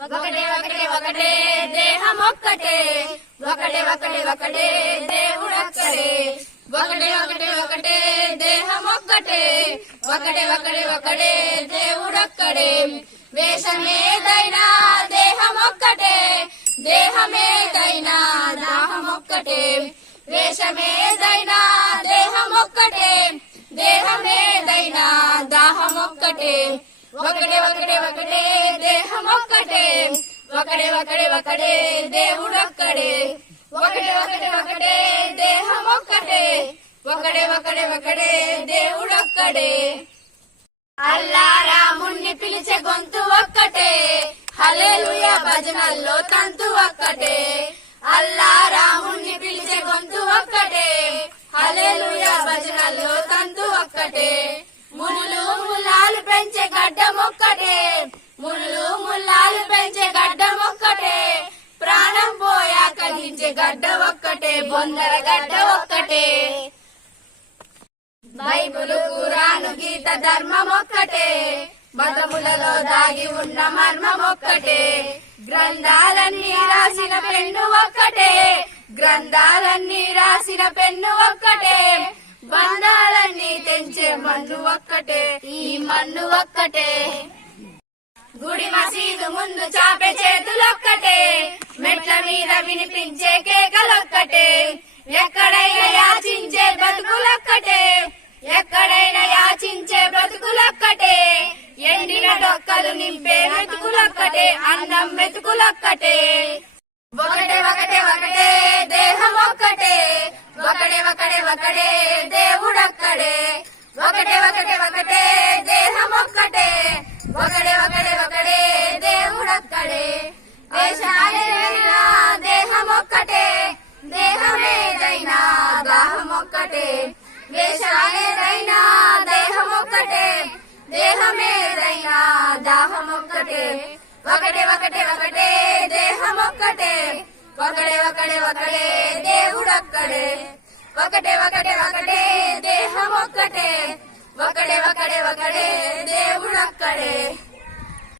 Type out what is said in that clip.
ఒకటే ఒకటే ఒకటే దేహం ఒక్కటే ఒకటే ఒకటే ఒకటే దేవుడొక్కడే ఒకటే ఒకటే ఒకటే దేహం ఒక్కటే ఒకటే ఒకటే ఒకటే దేవుడొక్కడే వేషమేదైనా దేహం ఒక్కటే దేహమేదైనా దాహం ఒక్కటే వేషమేదైనా దేహం ఒక్కటే దేహమేదైనా దాహం ఒక్కటే ఒకటే ఒకటే ఒకటే దేహం ఒక్కటే ఒకటే ఒకటే ఒకటే దేవుడొక్కడే ఒకటే ఒకటే ఒకటే దేహం ఒక్కటే ఒకటే ఒకటే ఒకటే దేవుడొక్కడే అల్లా రాముణ్ణి పిలిచే గొంతు ఒక్కటే హల్లెలూయా భజనల్లో తంతు ఒక్కటే అల్లా రాముణ్ణి పిలిచే గొంతు ఒక్కటే హల్లెలూయా భజనల్లో తంతు ఒక్కటే మునులు ముల్లాలు పెంచే గడ్డం ఒక్కటే మునులు ముల్లాలు పెంచే గడ్డం ఒక్కటే ప్రాణం పోయాక దించే గడ్డ ఒక్కటే బొందర గడ్డ ఒక్కటే బైబిలు ఖురాను గీత ధర్మం ఒక్కటే మతములలో దాగి ఉన్న మర్మం ఒక్కటే గ్రంథాలన్నీ రాసిన పెన్ను ఒక్కటే గ్రంథాలన్నీ రాసిన పెన్ను ఒక్కటే బంధాలన్నీ తెంచే మన్ను ఒక్కటే ఈ మన్ను ఒక్కటే గుడి మసీదు ముందు చాపే చేతులొక్కటే మెట్ల మీద వినిపించే కేకలొక్కటే ఎక్కడైనా యాచించే బతుకులొక్కటే ఎక్కడైనా యాచించే బ్రతుకులొక్కటే ఎండిన డొక్కలు నింపే మెతుకులొక్కటే అందం మెతుకులొక్కటే ఒకటే ఒకటే ఒకటే దేహం ఒక్కటే ఒకటే ఒకటే ఒకటే దేవుడొక్కడే ఒకటే ఒకటే ఒకటే దేహం ఒక్కటే ఒకటే ఒకటే ఒకటే దేవుడొక్కడే దేశాలేదైనా దేహం ఒక్కటే దేహమేదైనా దాహం ఒక్కటే వేషాలేదైనా దేహం ఒక్కటే దేహమేదైనా దాహం ఒక్కటే ఒకటే ఒకటే ఒకటే దేహం ఒక్కటే ఒకటే ఒకటే ఒకటే దేవుడొక్కడే ఒకటే ఒకటే ఒకటే దేహం ఒక్కటే ఒకటే ఒకటే ఒకటే దేవుడొక్కడే